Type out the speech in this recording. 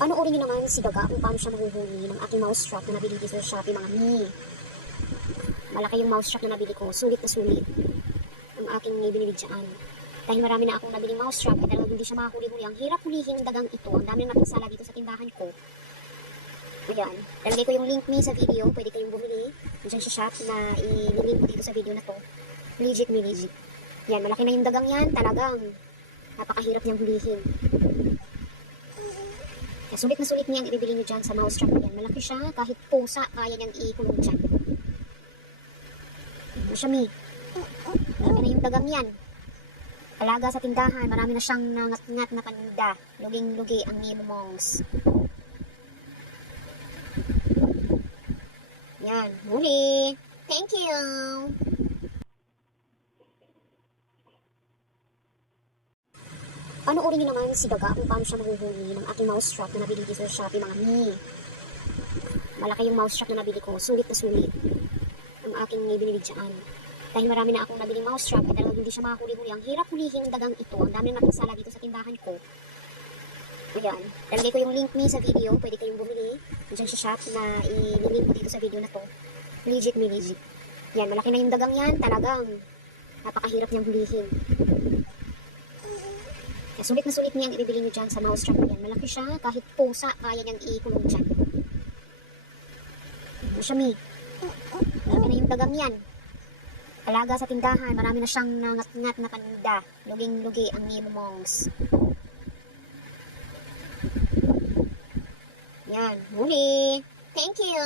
Panoorin nyo naman si Daga kung paano siya mahuhuli ng aking mouse trap na nabili dito sa Shopee, mga mi. Malaki yung mouse trap na nabili ko. Sulit na sulit ang aking binili dyan. Dahil marami na akong nabiling mouse trap, ay talagang hindi siya makahuli-huli. Ang hirap hulihin ng dagang ito. Ang dami na napinsala dito sa tindahan ko. Ayan. Lalagay ko yung link me sa video. Pwede kayong bumili dyan sa shop na i-link ko dito sa video na to. Legit me, legit. Yan, malaki na yung dagang yan. Talagang napakahirap niyang hulihin. Kaya sulit na sulit niya ang ibibili niyo dyan sa mouse trap yan. Malaki siya, kahit pusa, kaya niyang ikulong dyan. Masyami. Malaki na yung dagang yan. Alaga sa tindahan, marami na siyang nangat-ngat na paninda. Luging-lugi ang Nemo Mongs. Yan, huli. Thank you. Panoorin nyo naman si Daga kung paano siya mahuhuli ng aking mouse trap na nabili dito sa Shopee, mga mi. Malaki yung mouse trap na nabili ko. Sulit na sulit ang aking binili dyan. Dahil marami na akong nabiling mouse trap, ay talagang hindi siya makahuli-huli. Ang hirap hulihin ng dagang ito. Ang dami na napinsala dito sa tindahan ko. Ayan. Lalagay ko yung link me sa video. Pwede kayong bumili dyan sa shop na i-link ko dito sa video na to. Legit me, legit. Yan, malaki na yung dagang yan. Talagang napakahirap niyang hulihin. Kaya sulit na sulit niya ang ibibili niyo dyan sa mouse trap yan. Malaki siya, kahit pusa, kaya niyang ikulong dyan. Masyami. Malaki na yung dagang yan. Alaga sa tindahan, marami na siyang nangat-ngat na paninda. Luging-lugi ang Nemo Mongs. Yan, huli. Thank you.